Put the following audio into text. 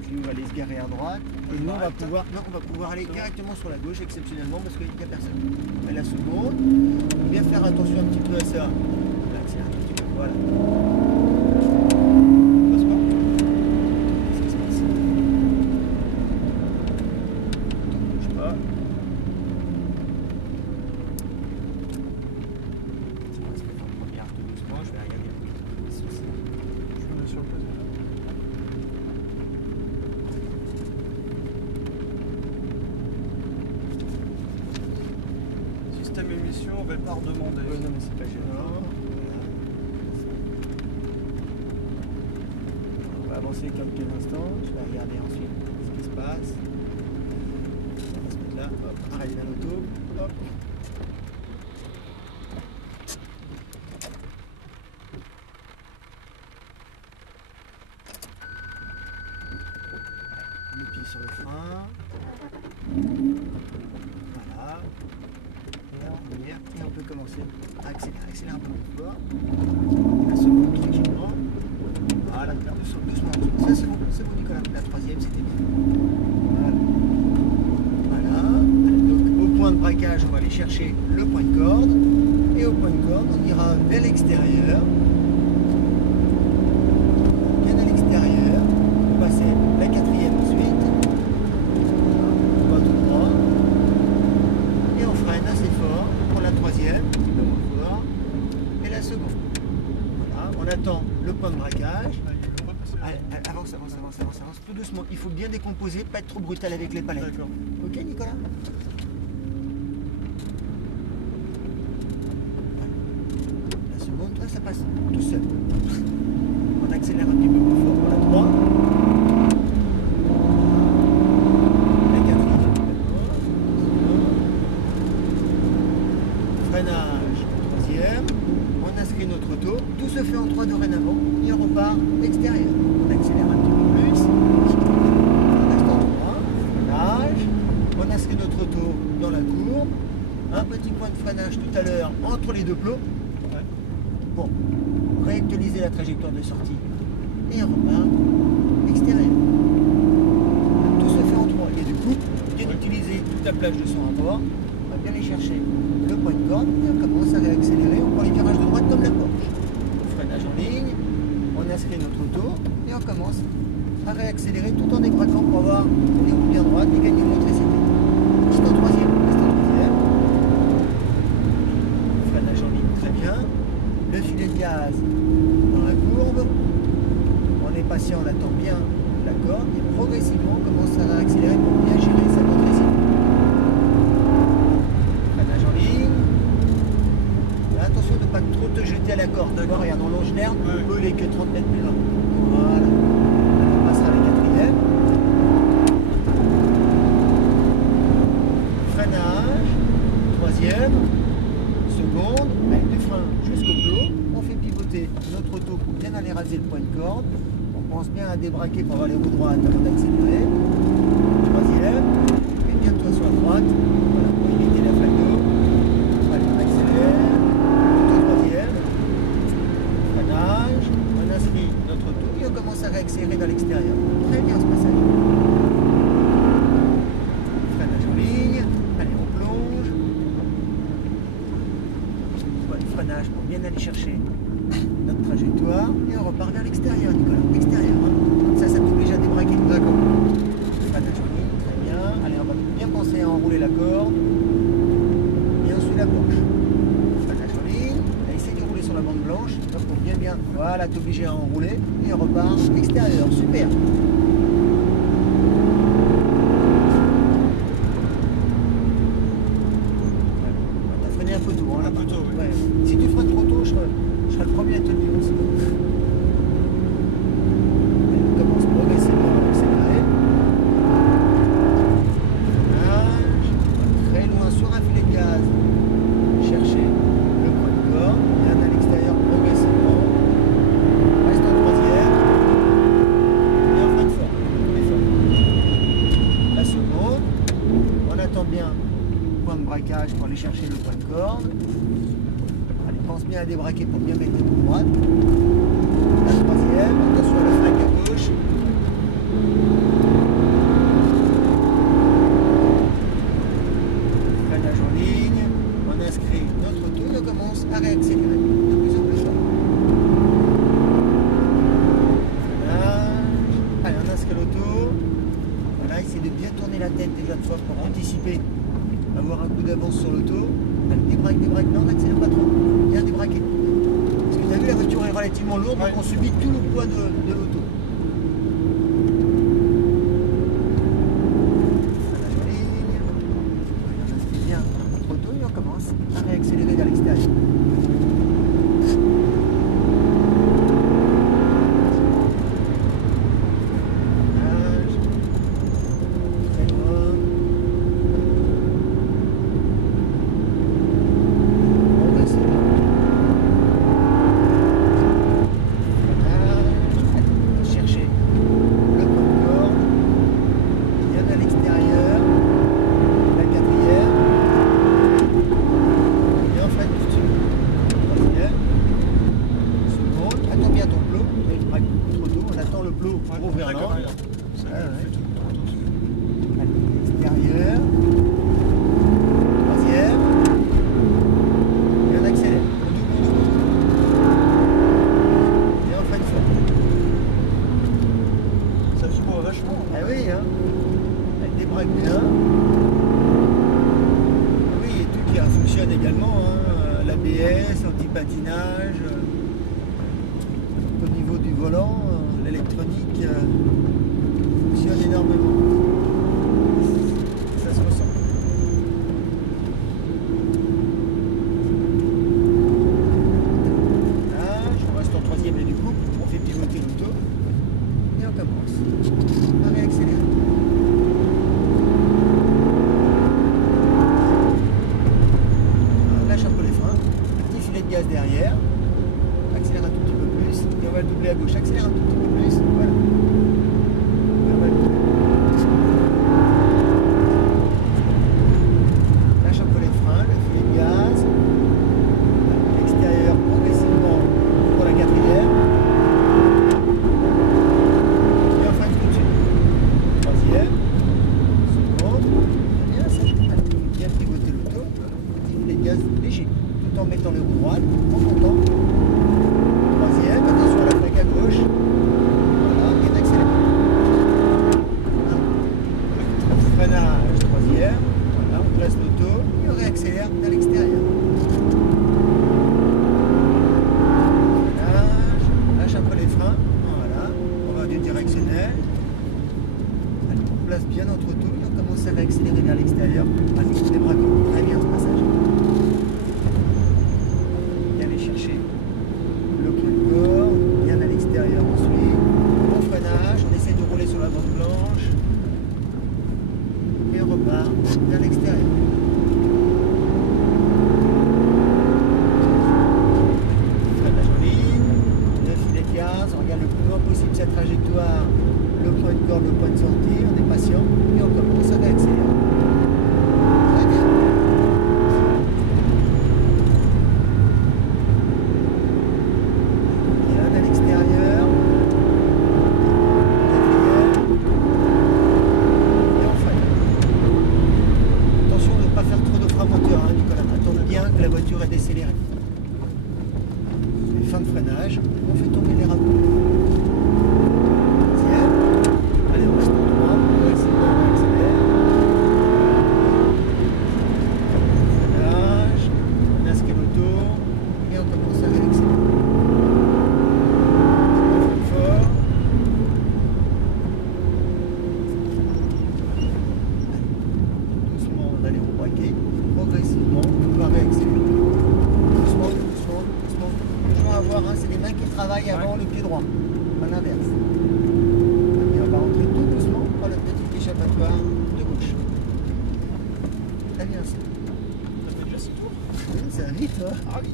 droite, lui va aller se garer à droite, et nous on va pouvoir aller directement sur la gauche exceptionnellement parce qu'il n'y a personne. Et la seconde, bien faire attention un petit peu à ça. Là, c'est un petit peu, voilà. Passe pas. Qu'est-ce qui se passe? Attends, bouge pas. C'est parce que faut regarder tout doucement, je vais regarder plus vite. Je suis sur le place. Système émission, répart demandé. Ouais, non mais c'est pas gênant. Voilà. On va avancer quelques instants, je vais regarder ensuite ce qui se passe. On va se mettre là, hop, arrêter la moto, hop. Le pied sur le frein. Voilà. Et on peut commencer à accélérer un peu plus fort. La seconde tranquillement. Voilà, doucement. Ça c'est bon Nicolas. La troisième c'était bien. Voilà. Donc au point de braquage, on va aller chercher le point de corde. Et au point de corde, on ira vers l'extérieur. Bien à l'extérieur. On va passer la quatrième ensuite. On va tout droit. Et on freine assez fort pour la troisième, un petit peu moins fort, et la seconde. Voilà, on attend le point de braquage. Allez, avance, tout doucement. Il faut bien décomposer, pas être trop brutal avec les palettes. D'accord. Ok Nicolas? La seconde, là ça passe tout seul. On accélère un petit peu plus fort pour la 3. Freinage, troisième, on inscrit notre auto, tout se fait en 3 dorénavant et on repart extérieur. On accélère un petit peu plus, on reste en 3, freinage, on inscrit notre auto dans la courbe, un petit point de freinage tout à l'heure entre les deux plots, pour réactualiser la trajectoire de sortie et on repart extérieur. Tout se fait en 3 et du coup, bien utiliser toute la plage de son rapport, on va bien aller chercher le point de corde et on commence à réaccélérer, on prend les virages de droite comme la Porsche. Freinage en ligne, on inscrit notre auto et on commence à réaccélérer tout en débraquant pour avoir les roues bien droites et gagner en motricité. Reste en troisième. Freinage en ligne, très bien. Le filet de gaz dans la courbe. On est patient, on attend bien la corde et progressivement on commence à réaccélérer pour bien gérer sa motricité. Attention de ne pas trop te jeter à la corde. D'accord, regarde, on longe l'herbe, on peut aller que 30 mètres plus loin. Voilà. On passera à la quatrième. Freinage. Troisième. Seconde. Avec du frein jusqu'au plot. On fait pivoter notre auto pour bien aller raser le point de corde. On pense bien à débraquer pour avoir les roues droites avant d'accélérer. Troisième. Et bien toi sur la droite. Voilà, pour éviter la flaque d'eau. Allez, on accélère. On inscrit notre auto et on commence à réaccélérer vers l'extérieur. Très bien ce passage. Freinage en ligne. Allez, on plonge. Voilà, freinage pour bien aller chercher notre trajectoire. Et on repart vers l'extérieur, Nicolas. Extérieur. Hein. Ça t'oblige à débraquer. D'accord. Freinage en ligne, très bien. Allez, on va bien penser à enrouler la corde. Et on suit la Porsche. Sur la bande blanche, donc pour bien, voilà, t'obliger à enrouler et on repart extérieur, super. T'as freiné un peu tôt, hein, là. Un peu tôt, oui. Ouais. Si tu freines trop tôt, je serai le premier à te le dire aussi. On commence progressivement à accélérer. Très loin sur un filet de gaz. Chercher le point de corde. Progressivement, reste en troisième et on freine fort. La seconde, on attend bien le point de braquage pour aller chercher le point de corde. Allez, pense bien à débraquer pour bien mettre les roues droites. La troisième, attention à la flaque à gauche. pareil, c'est de bien tourner la tête déjà de fois pour anticiper, avoir un coup d'avance sur l'auto. Des braques, non, on n'accélère pas trop, bien débraquer. Parce que tu as vu, la voiture est relativement lourde, donc on subit tout le poids de l'auto. Bien, notre auto, et on commence à réaccélérer vers l'extérieur. Pour ouvrir la carrière. Extérieur. Troisième. Et on accélère. Et on fait une fois. Ça s'ouvre vachement. Ah oui, hein. Elle débraque bien. Oui, et tout qui fonctionne également. Hein. L'ABS, anti-patinage. Au niveau du volant, l'électronique fonctionne énormément. Ça se ressent. Là, on reste en troisième et du coup, on fait pivoter l'auto et on commence à réaccélérer. On lâche un peu les freins, petit filet de gaz derrière, accélère un tout petit peu plus et on va le doubler à gauche, accélère un tout petit peu plus, voilà. Lâche un peu les freins, le filet de gaz, l'extérieur progressivement pour la quatrième. Et on freine tout de suite. Troisième, seconde, bien, ça bien pivoter l'auto, petit filet de gaz léger, tout en mettant les roues droites, en montant. Troisième, attention à la plaque à gauche. Voilà, et d'accélérer. Freinage, troisième. Voilà, on place l'auto et on réaccélère vers l'extérieur. Freinage, lâche un peu les freins. Voilà, on va du directionnel. Allez, on place bien notre auto et on commence à réaccélérer vers l'extérieur. Allez, on débraque. Très bien ce passage. Et aller chercher. Bloquer le corps, bien à l'extérieur ensuite, bon freinage, on essaie de rouler sur la bande blanche et on repart vers l'extérieur. Freinage en ligne, le filet de gaz, on regarde le plus loin possible sa trajectoire, le point de corde, le point de sortie, on est patient et on commence à réaccélérer. Très bien. La voiture est décélérée. Et fin de freinage, on fait tomber les rameaux. Tiens. Allez, on reste en droit, on accélère. Freinage, on inscrit l'auto et on commence à réaccélérer. On freine fort. Doucement, on allait au braquet. Progressivement, on va réaccélérer. Doucement. Toujours à voir, hein, c'est les mains qui travaillent avant le pied droit, à l'inverse. Et on va rentrer tout doucement par le petit échappatoire de gauche. Très bien ça. Ça fait déjà 6 tours. Oui, ça va vite, hein. Ah oui.